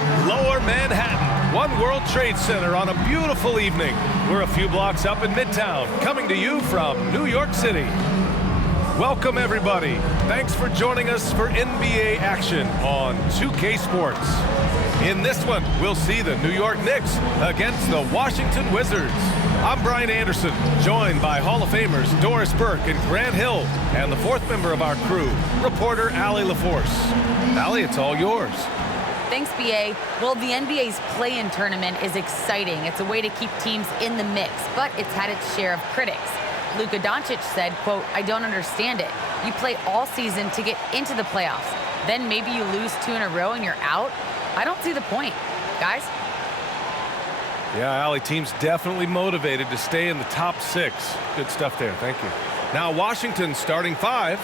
Lower Manhattan, One World Trade Center on a beautiful evening. We're a few blocks up in Midtown, coming to you from New York City. Welcome, everybody. Thanks for joining us for NBA action on 2K Sports. In this one, we'll see the New York Knicks against the Washington Wizards. I'm Brian Anderson, joined by Hall of Famers Doris Burke and Grant Hill, and the fourth member of our crew, reporter Allie LaForce. Allie, it's all yours. Thanks, BA. Well, the NBA's play-in tournament is exciting. It's a way to keep teams in the mix, but it's had its share of critics. Luka Doncic said, quote, "I don't understand it. You play all season to get into the playoffs. Then maybe you lose 2 in a row and you're out. I don't see the point." Guys? Yeah, Allie, team's definitely motivated to stay in the top 6. Good stuff there. Thank you. Now, Washington's starting 5.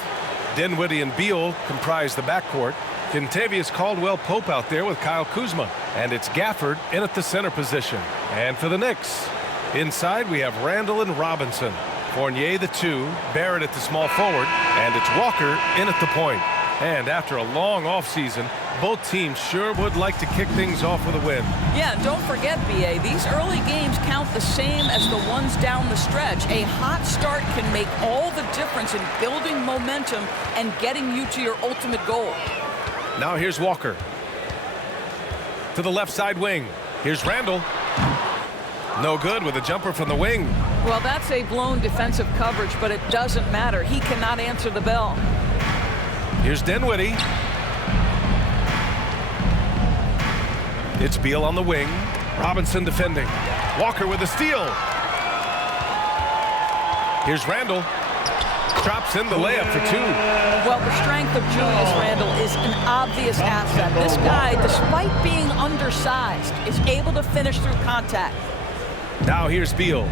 Dinwiddie and Beal comprise the backcourt. Kentavious Caldwell-Pope out there with Kyle Kuzma. And it's Gafford in at the center position. And for the Knicks, inside we have Randall and Robinson. Fournier the 2, Barrett at the small forward, and it's Walker in at the point. And after a long offseason, both teams sure would like to kick things off with a win. Yeah, don't forget, BA, these early games count the same as the ones down the stretch. A hot start can make all the difference in building momentum and getting you to your ultimate goal. Now here's Walker. To the left side wing. Here's Randall. No good with a jumper from the wing. Well, that's a blown defensive coverage, but it doesn't matter. He cannot answer the bell. Here's Dinwiddie. It's Beal on the wing. Robinson defending. Walker with a steal. Here's Randall. Drops in the layup for 2. Well, the strength of Julius Randle is an obvious asset. This guy, despite being undersized, is able to finish through contact. Now here's Beal.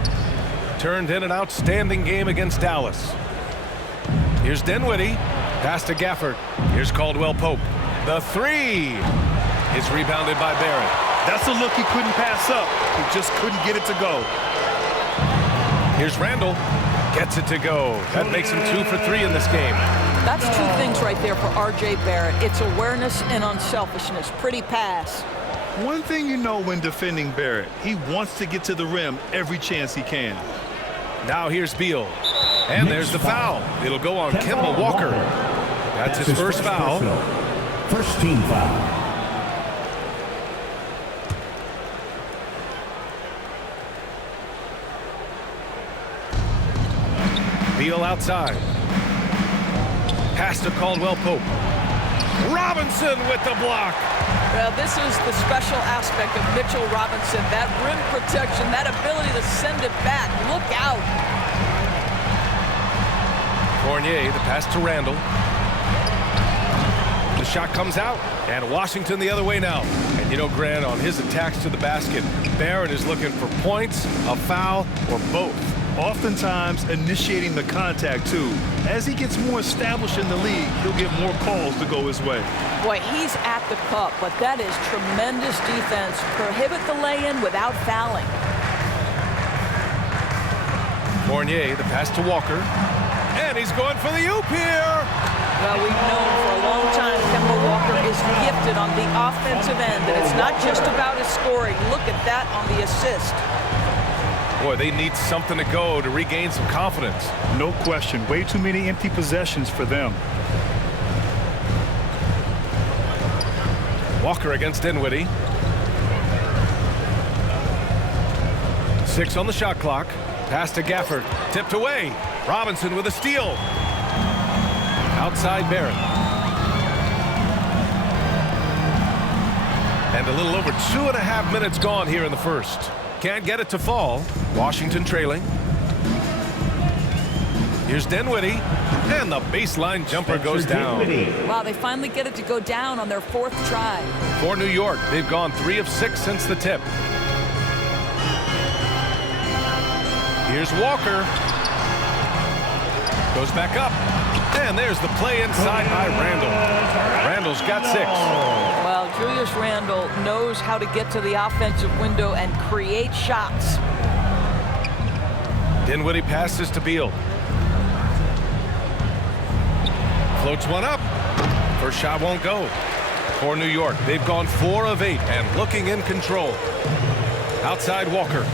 Turned in an outstanding game against Dallas. Here's Dinwiddie. Pass to Gafford. Here's Caldwell-Pope. The 3 is rebounded by Barrett. That's a look he couldn't pass up. He just couldn't get it to go. Here's Randall. Gets it to go. That makes him 2 for 3 in this game. That's 2 things right there for R.J. Barrett. It's awareness and unselfishness. Pretty pass. One thing you know when defending Barrett, he wants to get to the rim every chance he can. Now here's Beal. And there's the foul. It'll go on Kemba Walker. That's his first foul. First team foul. Beal outside. Pass to Caldwell-Pope. Robinson with the block. Well, this is the special aspect of Mitchell Robinson. That rim protection, that ability to send it back. Look out. Fournier, the pass to Randall. The shot comes out, and Washington the other way now. And you know, Grant, on his attacks to the basket, Barrett is looking for points, a foul, or both. Oftentimes initiating the contact, too. As he gets more established in the league, he'll get more calls to go his way. Boy, he's at the cup, but that is tremendous defense. Prohibit the lay-in without fouling. Fournier, the pass to Walker. And he's going for the oop here. Well, we've known for a long time Kemba Walker is gifted on the offensive end, and it's not just about his scoring. Look at that on the assist. Boy, they need something to go to regain some confidence. No question. Way too many empty possessions for them. Walker against Dinwiddie. 6 on the shot clock. Pass to Gafford. Tipped away. Robinson with a steal. Outside Barrett. And a little over 2.5 minutes gone here in the first. Can't get it to fall. Washington trailing. Here's Dinwiddie. And the baseline jumper goes down. Wow, they finally get it to go down on their 4th try. For New York, they've gone 3 of 6 since the tip. Here's Walker. Goes back up. And there's the play inside by Randall. Randall's got 6. Well, Julius Randle knows how to get to the offensive window and create shots. Dinwiddie passes to Beal. Floats one up. First shot won't go. for New York. They've gone 4 of 8 and looking in control. Outside Walker.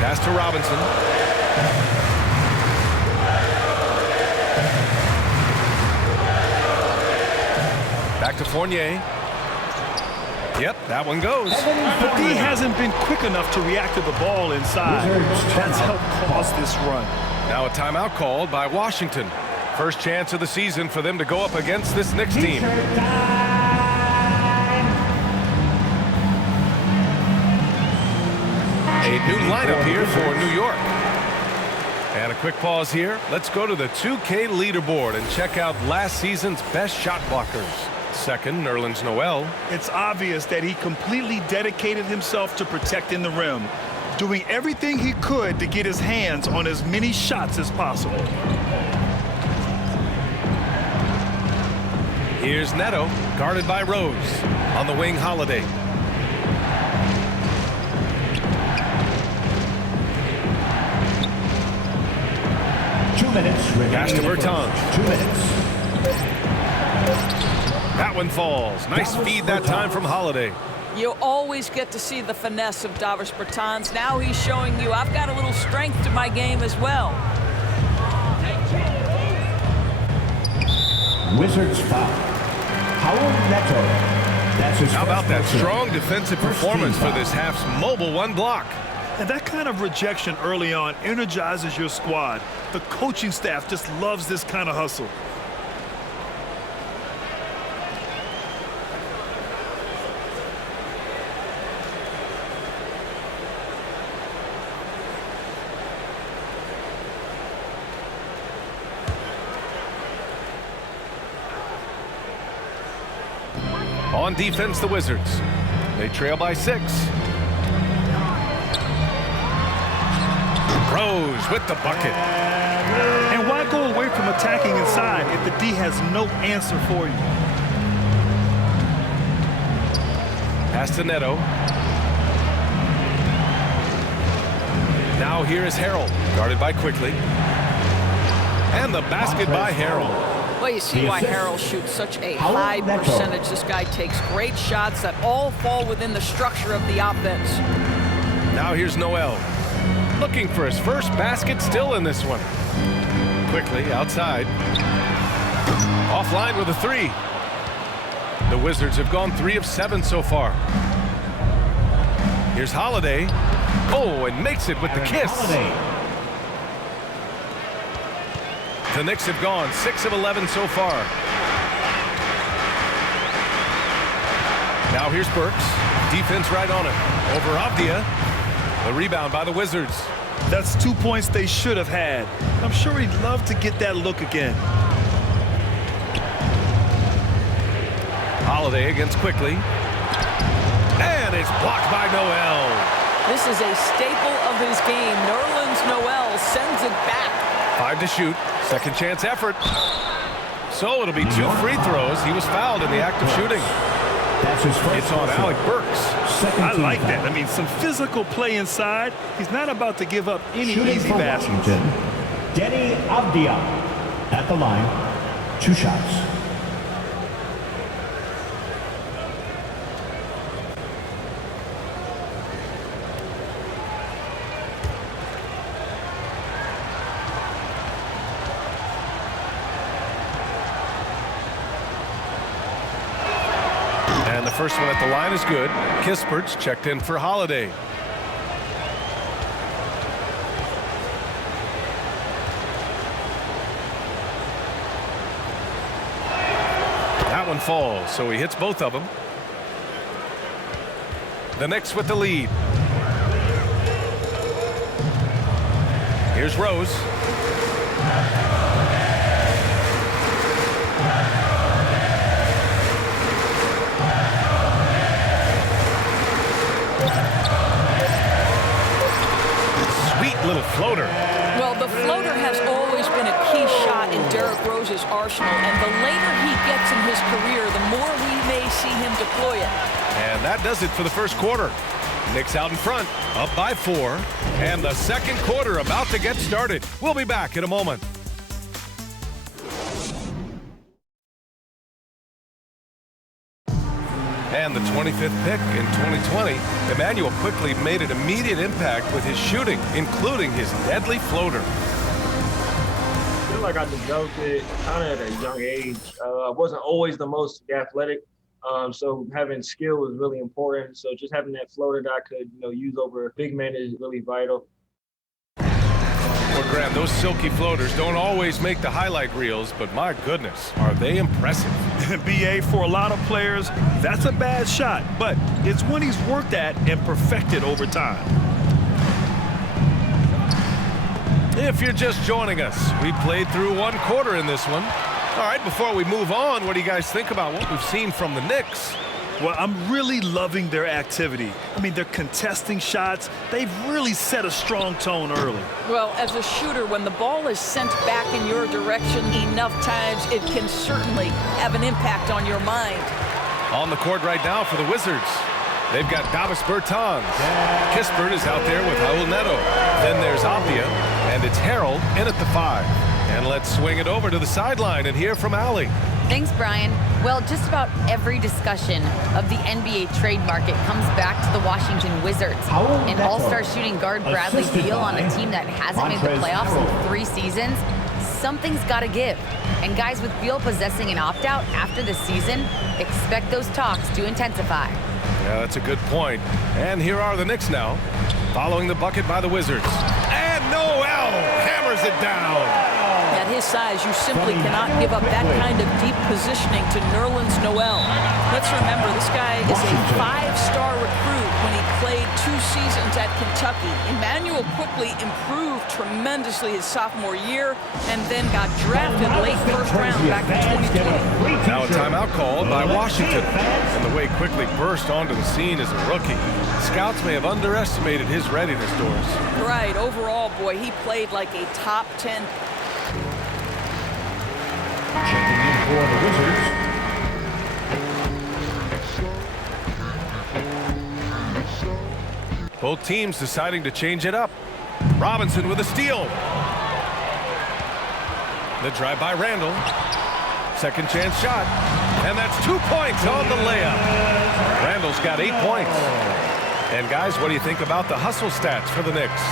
Pass to Robinson. Back to Fournier. Yep, that one goes. The D hasn't been quick enough to react to the ball inside. That's helped cause this run. Now a timeout called by Washington. First chance of the season for them to go up against this Knicks team. A new lineup here for New York. And a quick pause here. Let's go to the 2K leaderboard and check out last season's best shot blockers. Second, Nerlens Noel. It's obvious that he completely dedicated himself to protecting the rim, doing everything he could to get his hands on as many shots as possible. Here's Neto, guarded by Rose. On the wing, Holiday. Pass to Bertans. 2 minutes. That one falls. Nice feed that time from Holiday. You always get to see the finesse of Davis Bertans. Now he's showing you I've got a little strength to my game as well. Wizards foul. Neto. That's his How about that first strong defensive performance for this half's mobile one block? And that kind of rejection early on energizes your squad. The coaching staff just loves this kind of hustle. On defense, the Wizards. They trail by 6. Rose with the bucket. And why go away from attacking inside if the D has no answer for you? Pass to Neto. Now here is Harrell, guarded by Quickly. And the basket by Harrell. Well, you see why Harrell shoots such a high percentage. This guy takes great shots that all fall within the structure of the offense. Now here's Noel. Looking for his first basket, still in this one. Quickly outside. Offline with a 3. The Wizards have gone 3 of 7 so far. Here's Holiday. Oh, and makes it with the kiss. The Knicks have gone 6 of 11 so far. Now here's Burks. Defense right on it. Over Avdia. The rebound by the Wizards. That's 2 points they should have had. I'm sure he'd love to get that look again. Holiday against Quickly. And it's blocked by Noel. This is a staple of his game. Nerlens Noel sends it back. 5 to shoot. Second chance effort. So it'll be 2 free throws. He was fouled in the act of shooting. That's his first. It's on Alec Burks. I like that. I mean, some physical play inside. He's not about to give up any Shooting easy for baskets. Washington. Denny Avdia at the line. 2 shots. And the first one at the line is good. Kispert's checked in for Holiday. That one falls, so he hits both of them. The Knicks with the lead. Here's Rose. Sweet little floater. Well, the floater has always been a key shot in Derrick Rose's arsenal, and the later he gets in his career, the more we may see him deploy it. And that does it for the first quarter. Knicks out in front, up by 4, and the second quarter about to get started. We'll be back in a moment. And the 25th pick in 2020, Emmanuel quickly made an immediate impact with his shooting, including his deadly floater. I feel like I developed it kind of at a young age. I wasn't always the most athletic, so having skill was really important. So just having that floater that I could, use over a big man is really vital. Well, Graham, those silky floaters don't always make the highlight reels, but my goodness, are they impressive. BA, for a lot of players, that's a bad shot, but it's one he's worked at and perfected over time. If you're just joining us, we played through one quarter in this one. All right, before we move on, what do you guys think about what we've seen from the Knicks? Well, I'm really loving their activity. I mean, they're contesting shots. They've really set a strong tone early. Well, as a shooter, when the ball is sent back in your direction enough times, it can certainly have an impact on your mind. On the court right now for the Wizards, they've got Davis Bertans. Kispert is out there with Raul Neto. Then there's Avdia, and it's Harold in at the 5. And let's swing it over to the sideline and hear from Allie. Thanks, Brian. Well, just about every discussion of the NBA trade market comes back to the Washington Wizards. And all-star shooting guard Bradley Beal on a team that hasn't made the playoffs in 3 seasons, something's got to give. And guys, with Beal possessing an opt-out after the season, expect those talks to intensify. Yeah, that's a good point. And here are the Knicks now, following the bucket by the Wizards. And Noel hammers it down. At his size, you simply cannot give up that kind of deep positioning to Nerlens Noel. Let's remember, this guy is a 5-star recruit when he played 2 seasons at Kentucky. Emmanuel quickly improved tremendously his sophomore year and then got drafted late first round back in 2020. Now a timeout called by Washington. And the way quickly burst onto the scene as a rookie. Scouts may have underestimated his readiness, Doris. Right. Overall, boy, he played like a top 10. Checking in for the Wizards, Both teams deciding to change it up. Robinson with a steal. The drive by Randall. Second chance shot. And that's 2 points on the layup. Randall's got 8 points. And guys, what do you think about the hustle stats for the Knicks?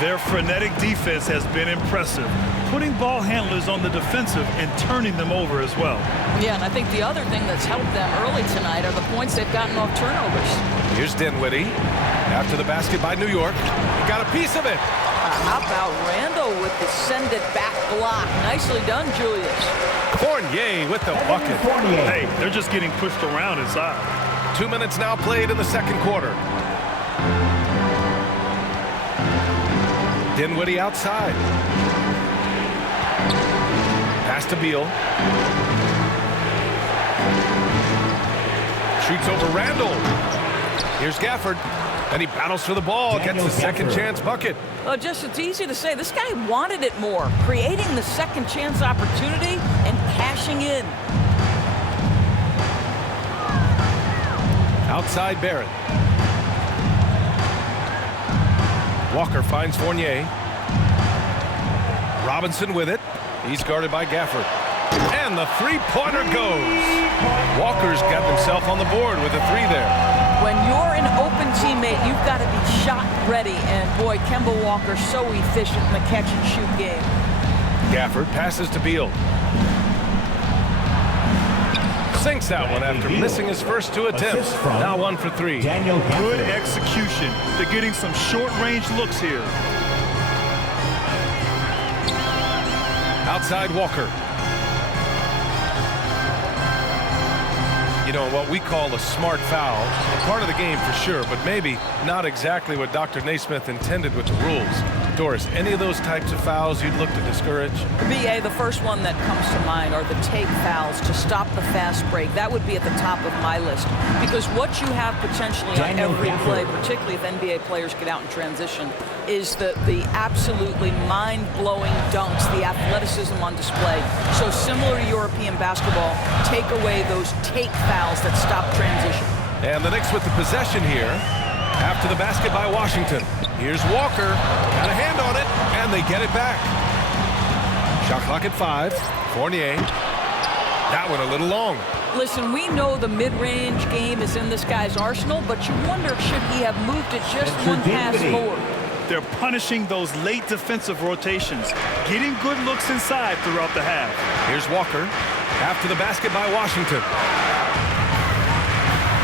Their frenetic defense has been impressive, putting ball handlers on the defensive and turning them over as well. Yeah, and I think the other thing that's helped them early tonight are the points they've gotten off turnovers. Here's Dinwiddie. After the basket by New York. He got a piece of it. How about Randall with the send-it-back block? Nicely done, Julius. Fournier with the bucket. Hey, they're just getting pushed around inside. 2 minutes now played in the second quarter. Dinwiddie outside. Pass to Beal. Shoots over Randall. Here's Gafford. And he battles for the ball, gets the second chance bucket. Well, just it's easy to say. This guy wanted it more, creating the second chance opportunity and cashing in. Outside Barrett. Walker finds Fournier. Robinson with it. He's guarded by Gafford. And the three-pointer goes. Walker's got himself on the board with a 3 there. When you're an open teammate, you've got to be shot ready. And boy, Kemba Walker so efficient in the catch-and-shoot game. Gafford passes to Beal. Sinks that one after missing his first 2 attempts. Now 1 for 3. Good execution. They're getting some short-range looks here. Outside Walker. You know, what we call a smart foul. Part of the game for sure, but maybe not exactly what Dr. Naismith intended with the rules. Doris, any of those types of fouls you'd look to discourage? BA, the first one that comes to mind are the take fouls to stop the fast break. That would be at the top of my list. Because what you have potentially on every play, particularly if NBA players get out in transition, is the absolutely mind-blowing dunks, the athleticism on display. So similar to European basketball, take away those take fouls that stop transition. And the Knicks with the possession here after the basket by Washington. Here's Walker, got a hand on it, and they get it back. Shot clock at 5. Fournier. That one a little long. Listen, we know the mid-range game is in this guy's arsenal, but you wonder, should he have moved it just one pass forward? They're punishing those late defensive rotations, getting good looks inside throughout the half. Here's Walker. After the basket by Washington.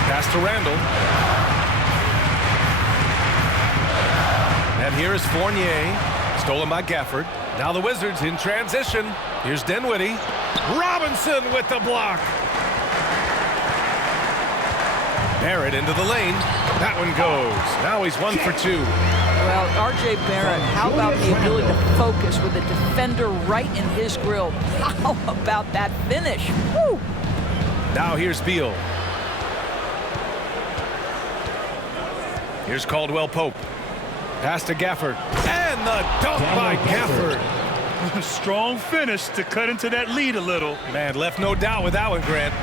Pass to Randall. And here is Fournier. Stolen by Gafford. Now the Wizards in transition. Here's Dinwiddie. Robinson with the block. Barrett into the lane. That one goes. Now he's 1 for 2. Well, R.J. Barrett, how about the ability to focus with a defender right in his grill? How about that finish? Woo! Now here's Beal. Here's Caldwell Pope. Pass to Gafford. And the dunk by Gafford. Strong finish to cut into that lead a little. Man, left no doubt with that one, Grant.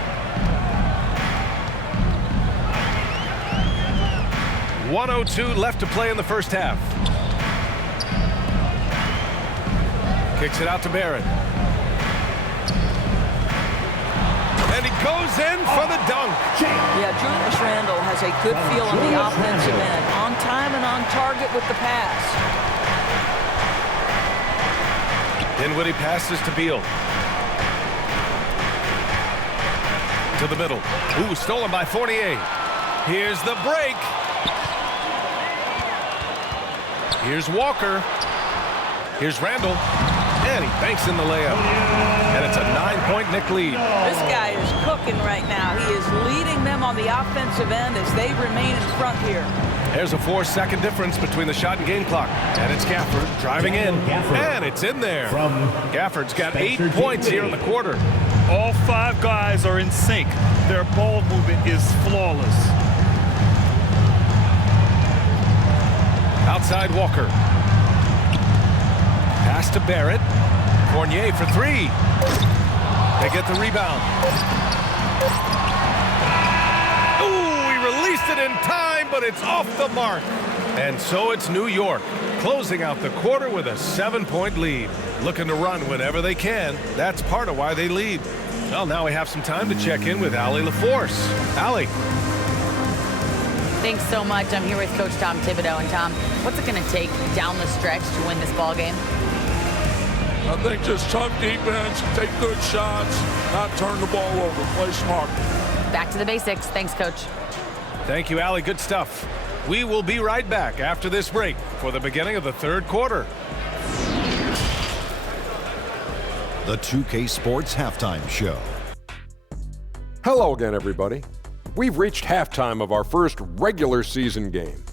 1:02 left to play in the first half. Kicks it out to Barrett. And he goes in for the dunk. Yeah, Julius Randle has a good feel on the offensive end. On time and on target with the pass. Dinwiddie passes to Beal. To the middle. Ooh, stolen by Fournier. Here's the break. Here's Walker. Here's Randall. And he banks in the layup. And it's a 9-point Knick lead. This guy is cooking right now. He is leading them on the offensive end as they remain in front here. There's a 4-second difference between the shot and game clock. And it's Gafford driving in. And it's in there. Gafford's got 8 points here in the quarter. All 5 guys are in sync. Their ball movement is flawless. Outside Walker. Pass to Barrett. Fournier for 3. They get the rebound. Ooh, he released it in time, but it's off the mark. And so it's New York, closing out the quarter with a 7-point lead. Looking to run whenever they can. That's part of why they lead. Well, now we have some time to check in with Allie LaForce. Allie. Thanks so much. I'm here with Coach Tom Thibodeau. And Tom, what's it going to take down the stretch to win this ball game? I think just tough defense, take good shots, not turn the ball over, play smart. Back to the basics. Thanks, Coach. Thank you, Allie. Good stuff. We will be right back after this break for the beginning of the third quarter. The 2K Sports Halftime Show. Hello again, everybody. We've reached halftime of our first regular season game.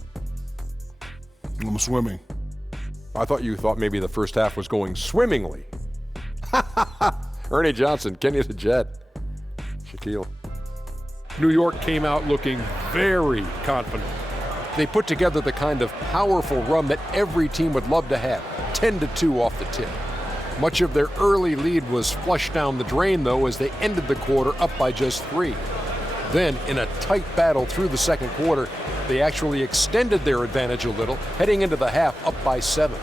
I'm swimming. I thought you thought maybe the first half was going swimmingly. Ernie Johnson, Kenny the Jet, Shaquille. New York came out looking very confident. They put together the kind of powerful run that every team would love to have, 10-2 off the tip. Much of their early lead was flushed down the drain, though, as they ended the quarter up by just 3. Then, in a tight battle through the second quarter, they actually extended their advantage a little, heading into the half up by 7.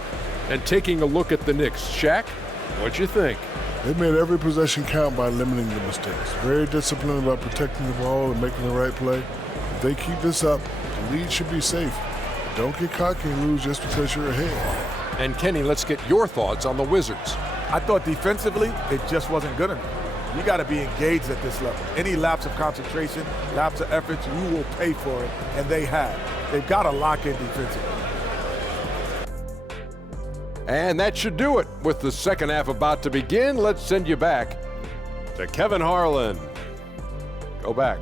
And taking a look at the Knicks, Shaq, what'd you think? They made every possession count by limiting the mistakes. Very disciplined about protecting the ball and making the right play. If they keep this up, the lead should be safe. Don't get cocky and lose just because you're ahead. And Kenny, let's get your thoughts on the Wizards. I thought defensively, it just wasn't good enough. You got to be engaged at this level. Any lapse of concentration, lapse of effort, you will pay for it, and they have. They've got to lock in defensively. And that should do it. With the second half about to begin, let's send you back to Kevin Harlan. Go back.